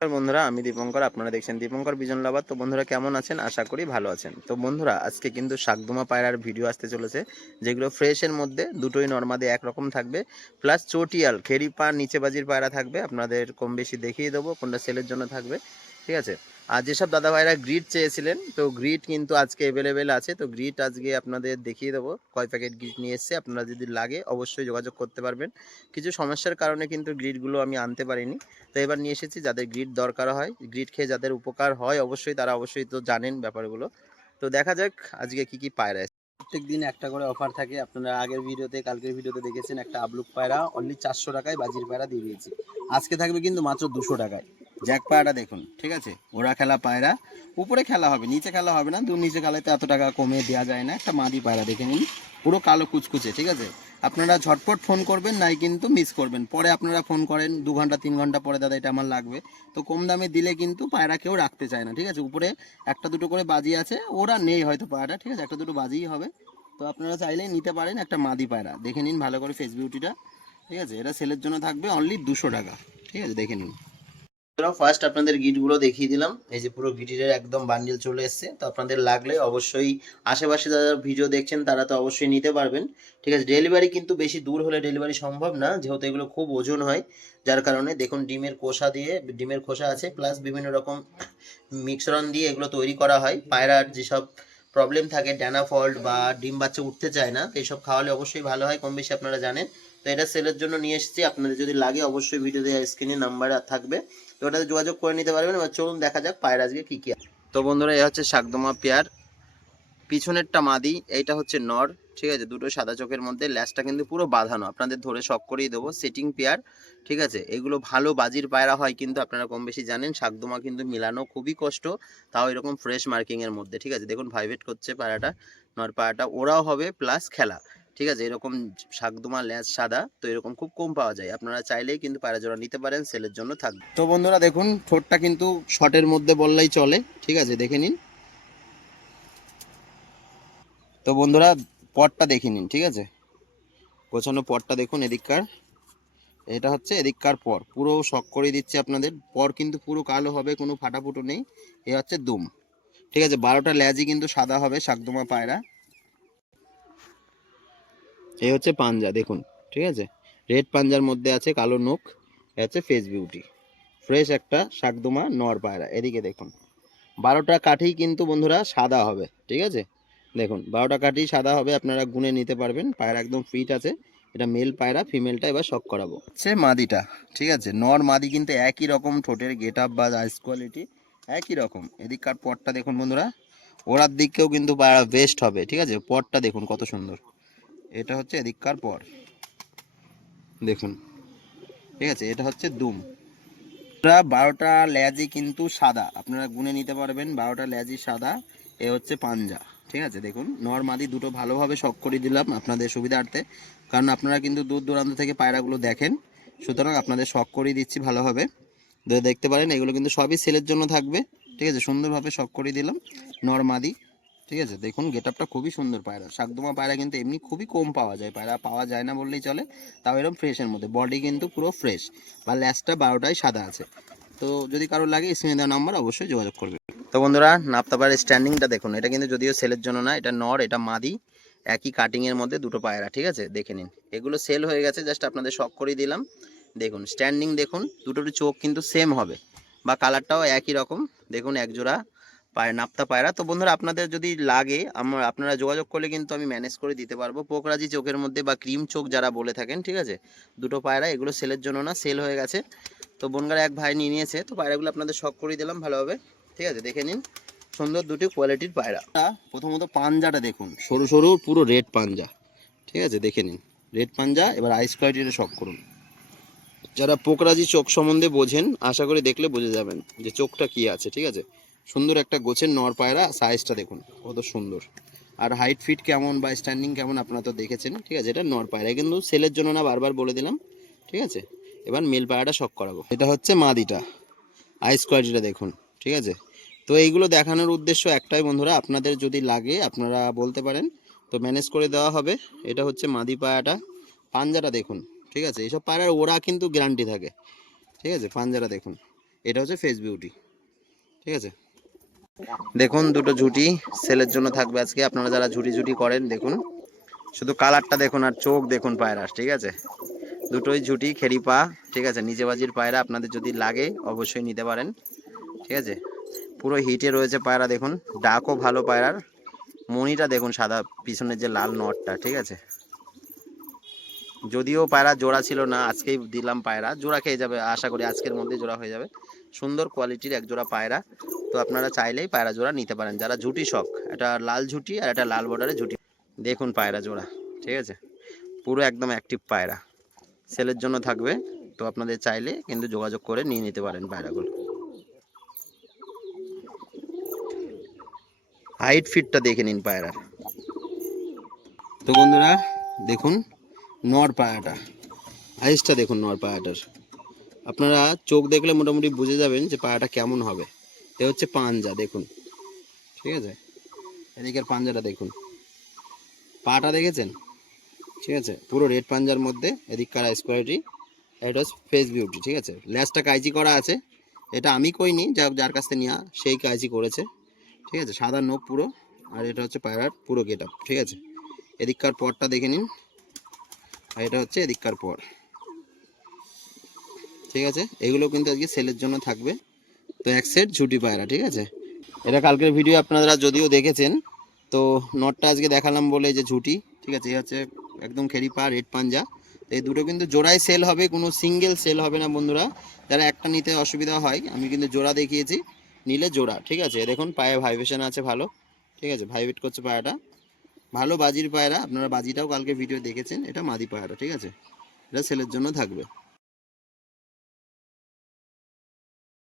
বন্ধুরা, আমি দীপঙ্কর, আপনারা দেখছেন দীপঙ্কর বিজন লাভার। তো বন্ধুরা, কেমন আছেন? আশা করি ভালো আছেন। তো বন্ধুরা, আজকে কিন্তু শাকদুমা পায়রার ভিডিও আসতে চলেছে, যেগুলো ফ্রেশের মধ্যে দুটোই নর্মাদে একরকম থাকবে। প্লাস চটিয়াল খেরি পা নিচে বাজির পায়রা থাকবে। আপনাদের কম বেশি দেখিয়ে দেবো কোনটা সেলের জন্য থাকবে। ঠিক আছে? আর যেসব দাদা ভাইরা গ্রিড চেয়েছিলেন, তো গ্রিড কিন্তু আজকে অ্যাভেলেবেল আছে, তো গ্রিড আজকে আপনাদের দেখিয়ে দেবো। কয় প্যাকেট গ্রিড নিয়ে এসছে, আপনারা যদি লাগে অবশ্যই যোগাযোগ করতে পারবেন। কিছু সমস্যার কারণে কিন্তু গ্রিডগুলো আমি আনতে পারিনি। তো এবার নিয়ে এসেছি, যাদের গ্রিড দরকার হয় গ্রিড খেয়ে যাদের উপকার হয়, অবশ্যই তারা অবশ্যই তো জানেন ব্যাপারগুলো। তো দেখা যাক আজকে কি কি পায়রা। প্রত্যেক দিন একটা করে অফার থাকে। আপনারা আগের ভিডিওতে, কালকের ভিডিওতে দেখেছেন, একটা আবলুক পায়রা অনলি চারশো টাকায় বাজির পায়রা দিয়ে দিয়েছি। আজকে থাকবে কিন্তু মাত্র দুশো টাকায়। জ্যাক পায়রাটা দেখুন, ঠিক আছে? ওরা খেলা পায়রা, উপরে খেলা হবে, নিচে খেলা হবে না দু নিচে খেলাতে এত টাকা কমে দেওয়া যায় না, একটা মাদি পায়রা দেখে নিন, পুরো কালো কুচকুচে, ঠিক আছে? আপনারা ঝটপট ফোন করবেন, নাই কিন্তু মিস করবেন। পরে আপনারা ফোন করেন, দু ঘণ্টা, তিন ঘণ্টা পরে, দাদা, এটা আমার লাগবে। তো কম দামে দিলে কিন্তু পায়রা কেউ রাখতে চায় না, ঠিক আছে? উপরে একটা দুটো করে বাজি আছে, ওরা নেই হয়তো পায়রাটা ঠিক আছে? একটা দুটো বাজিই হবে। তো আপনারা চাইলেই নিতে পারেন একটা মাদি পায়রা। দেখে নিন ভালো করে ফেস বিউটিটা ঠিক আছে? এটা সেলের জন্য থাকবে অনলি দুশো টাকা, ঠিক আছে? দেখে নিন। ফার্স্ট আপনাদের গিটগুলো দেখিয়ে দিলাম। এই যে পুরো গিটের একদম বান্ডিল চলে এসছে। তো আপনাদের লাগলে অবশ্যই আশেপাশে যারা ভিডিও দেখছেন, তারা তো অবশ্যই নিতে পারবেন। ঠিক আছে ডেলিভারি কিন্তু বেশি দূর হলে ডেলিভারি সম্ভব না, যেহেতু এগুলো খুব ওজন হয়। যার কারণে দেখুন, ডিমের খোসা দিয়ে, ডিমের খোসা আছে প্লাস বিভিন্ন রকম মিক্সরন দিয়ে এগুলো তৈরি করা হয়। পায়রার যেসব প্রবলেম থাকে ড্যানা ফল্ট বা ডিম বাচ্চা উঠতে চায় না তো এইসব খাওয়ালে অবশ্যই ভালো হয়, কম বেশি আপনারা জানেন। তো এটা সেলের জন্য নিয়ে এসেছি। আপনাদের যদি লাগে, অবশ্যই ভিডিওতে স্ক্রিনে নাম্বার থাকবে। তো ওটাতে যোগাযোগ করে নিতে পারবেন। এবার চলুন দেখা যাক পায়ের আজকে কী কী। তো বন্ধুরা এই হচ্ছে শাকদমা পেয়ার। পিছনেরটা মাদি, এইটা হচ্ছে নর, ঠিক আছে? দুটো সাদা চোখের মধ্যে। ল্যাসটা কিন্তু পুরো বাঁধানো। আপনাদের ধরে শখ করেই দেবো। সেটিং পেয়ার, ঠিক আছে? এগুলো ভালো বাজির পায়রা হয় কিন্তু আপনারা কম বেশি জানেন। শাকদমা কিন্তু মিলানো খুবই কষ্ট। তাও এরকম ফ্রেশ মার্কিংয়ের মধ্যে, ঠিক আছে? দেখুন ভাইভেট করছে পায়রাটা, নর পায়রাটা। ওরাও হবে প্লাস খেলা। ঠিক আছে? এরকম শাকদুমা ল্যাস সাদা, তো এরকম খুব কম পাওয়া যায়। আপনারা চাইলেই কিন্তু পায়রা জোড়া নিতে পারেন, সেলের জন্য থাকবে। তো বন্ধুরা দেখুন, ঠোঁটটা কিন্তু শর্টের মধ্যে বললেই চলে, ঠিক আছে? দেখে নিন। তো বন্ধুরা, পটটা দেখে নিন, ঠিক আছে? গোছানো পটটা দেখুন এদিককার। এটা হচ্ছে এদিককার পর। পুরো শক করে দিচ্ছে আপনাদের। পর কিন্তু পুরো কালো হবে, কোনো ফাটাফুটো নেই। এ হচ্ছে দুম। ঠিক আছে? বারোটা ল্যাজই কিন্তু সাদা হবে শাকদুমা পায়রা। এই হচ্ছে পাঞ্জা, দেখুন, ঠিক আছে? রেড পাঞ্জার মধ্যে আছে কালো নোক হচ্ছে ফেস বিউটি। ফ্রেশ একটা শাকদুমা নর পায়রা, এদিকে দেখুন। বারোটা কাঠি কিন্তু বন্ধুরা সাদা হবে, ঠিক আছে? দেখুন, বারোটা কাঠি সাদা হবে, আপনারা গুনে নিতে পারবেন, পায়রা একদম ফিট আছে। এটা মেল পায়রা, ফিমেলটা এবার শখ করাবো। হচ্ছে মাদিটা, ঠিক আছে? নর মাদি কিন্তু একই রকম ঠোঁটের গেট আপ বা আইস কোয়ালিটি, একই রকম। এদিককার পটটা দেখুন বন্ধুরা ওরার দিকেও কিন্তু পায়রা বেস্ট হবে, ঠিক আছে? পটটা দেখুন কত সুন্দর। এটা হচ্ছে এদিককার পর। দেখুন। ঠিক আছে, এটা হচ্ছে দুম। এটা বারোটা ল্যাজি কিন্তু সাদা। আপনারা গুনে নিতে পারবেন, বারোটা ল্যাজি সাদা, এ হচ্ছে পাঞ্জা। ঠিক আছে, দেখুন নর্মাদি দুটো ভালোভাবে শখ করে দিলাম আপনাদের সুবিধার্থে। কারণ আপনারা কিন্তু দূর দূরান্ত থেকে পায়রাগুলো দেখেন। সুতরাং আপনাদের শখ করিয়ে দিচ্ছি ভালোভাবে। দেখতে পারেন, এগুলো কিন্তু সবই সেলের জন্য থাকবে। ঠিক আছে, সুন্দরভাবে শখ করে দিলাম নর্মাদি ঠিক আছে? দেখুন গেট আপটা খুবই সুন্দর পায়রা। শাকদমা পায়রা কিন্তু এমনি খুবই কম পাওয়া যায়। পায়রা পাওয়া যায় না বললেই চলে। তাও এরকম ফ্রেশের মধ্যে। বডি কিন্তু পুরো ফ্রেশ বা ল্যাসটা বারোটাই সাদা আছে। তো যদি কারও লাগে, স্ক্রিনে দেওয়া নাম্বার, অবশ্যই যোগাযোগ করবে। তো বন্ধুরা, নাপ্তাপাড়ের স্ট্যান্ডিংটা দেখুন। এটা কিন্তু যদিও সেলের জন্য না, এটা নর, এটা মাদি। একই কাটিংয়ের মধ্যে দুটো পায়রা, ঠিক আছে? দেখে নিন। এগুলো সেল হয়ে গেছে জাস্ট আপনাদের শখ করে দিলাম। দেখুন স্ট্যান্ডিং দেখুন দুটোর চোখ কিন্তু সেম হবে। বা কালারটাও একই রকম। দেখুন এক জোড়া পায়, নাপ্তা পায়রা তো বন্ধুরা, আপনাদের যদি লাগে, আমার, আপনারা যোগাযোগ করলে কিন্তু আমি ম্যানেজ করে দিতে পারব। পোকরাজি চোখের মধ্যে বা ক্রিম চোখ যারা বলে থাকেন, ঠিক আছে? দুটো পায়রা, এগুলো সেলের জন্য না সেল হয়ে গেছে। তো বনগার এক ভাই নিয়ে নিয়েছে, তো পায়রাগুলো আপনাদের শখ করে দিলাম, ভালোভাবে। ঠিক আছে? দেখে নিন। সুন্দর দুটি কোয়ালিটির পায়রা। প্রথমত পাঞ্জাটা দেখুন। সরু সরু, পুরো রেড পাঞ্জা। ঠিক আছে? দেখে নিন। রেড পাঞ্জা, এবার আইস কোয়ালিটিটা শখ করুন। যারা পোকরাজি চোখ সম্বন্ধে বোঝেন, আশা করি দেখলে বুঝে যাবেন যে চোখটা কি আছে, ঠিক আছে? সুন্দর একটা গোছের নর পায়রা সাইজটা দেখুন, কত সুন্দর। আর হাইট ফিট কেমন বা স্ট্যান্ডিং কেমন আপনারা তো দেখেছেন, ঠিক আছে? এটা নর পায়রা, কিন্তু সেলের জন্য না বারবার বলে দিলাম, ঠিক আছে? এবার মেল পায়রাটা শখ করাবো। এটা হচ্ছে মাদিটা আইস কোয়ালিটিটা দেখুন, ঠিক আছে? তো এইগুলো দেখানোর উদ্দেশ্য একটাই বন্ধুরা, আপনাদের যদি লাগে, আপনারা বলতে পারেন, তো ম্যানেজ করে দেওয়া হবে। এটা হচ্ছে মাদি পায়াটা পাঞ্জাটা দেখুন, ঠিক আছে? এইসব পায়রার ওরা কিন্তু গ্যারান্টি থাকে, ঠিক আছে? পাঞ্জাটা দেখুন, এটা হচ্ছে ফেস বিউটি ঠিক আছে? দেখুন, দুটো ঝুটি সেলের জন্য থাকবে আজকে। আপনারা যারা ঝুটি ঝুটি করেন, দেখুন। শুধু কালারটা দেখুন আর চোখ দেখুন পায়রার, ঠিক আছে? দুটোই ঝুটি, খেরি পা, ঠিক আছে? নিচে বাজির পায়রা আপনাদের যদি লাগে, অবশ্যই নিতে পারেন, ঠিক আছে? পুরো হিটে রয়েছে পায়রা, দেখুন। ডাকও ভালো পায়রার। মনিটা দেখুন সাদা, পিছনের যে লাল নটটা, ঠিক আছে? যদিও পায়রা জোড়া ছিল না, আজকেই দিলাম পায়রা। জোড়া খেয়ে যাবে, আশা করি আজকের মধ্যে জোড়া হয়ে যাবে। সুন্দর কোয়ালিটির এক জোড়া পায়রা। তো আপনারা চাইলেই পায়রা জোড়া নিতে পারেন। যারা ঝুটি শখ, এটা লাল ঝুটি আর একটা লাল বর্ডারে ঝুটি। দেখুন পায়রা জোড়া, ঠিক আছে? পুরো একদম অ্যাক্টিভ পায়রা। সেলের জন্য থাকবে, তো আপনাদের চাইলে কিন্তু যোগাযোগ করে নিয়ে নিতে পারেন পায়রাগুলো। হাইট ফিটটা দেখে নিন পায়রার। তো বন্ধুরা, দেখুন নর পায়াটা আইসটা দেখুন নর পায়াটার আপনারা চোখ দেখলে মোটামুটি বুঝে যাবেন যে পায়াটা কেমন হবে। এ হচ্ছে পাঞ্জা, দেখুন। ঠিক আছে? এদিকের পাঞ্জাটা দেখুন। পাটা দেখেছেন? ঠিক আছে? পুরো রেড পাঞ্জার মধ্যে এদিককার আইস কোয়ালিটি এটা হচ্ছে ফেস বিউটি ঠিক আছে? ল্যাসটা কাইচি করা আছে। এটা আমি কইনি, যা যার কাছ থেকে নেওয়া সেই কাইচি করেছে। ঠিক আছে? সাদা নোখ পুরো, আর এটা হচ্ছে পায়রার পুরো গেট ঠিক আছে? এদিককার পরটা দেখে নিন। আর এটা হচ্ছে এদিককার পর ঠিক আছে? এগুলো কিন্তু আজকে সেলের জন্য থাকবে। তো এক সেট ঝুটি পায়রা, ঠিক আছে? এটা কালকের ভিডিও আপনারা যদিও দেখেছেন, তো নটটা আজকে দেখালাম বলে যে ঝুটি, ঠিক আছে? এই হচ্ছে একদম খেরি পা, রেড পাঞ্জা। এই দুটো কিন্তু জোড়ায় সেল হবে, কোনো সিঙ্গেল সেল হবে না বন্ধুরা। যারা একটা নিতে অসুবিধা হয়, আমি কিন্তু জোড়া দেখিয়েছি, নিলে জোড়া, ঠিক আছে? দেখুন, পায়ে ভাইব্রেশন আছে ভালো, ঠিক আছে? ভাইব্রেট করছে পায়রাটা ভালো বাজির পায়রা, আপনারা বাজিটাও কালকে ভিডিও দেখেছেন, এটা মাদি পায়রা, ঠিক আছে? এটা সেলের জন্য থাকবে।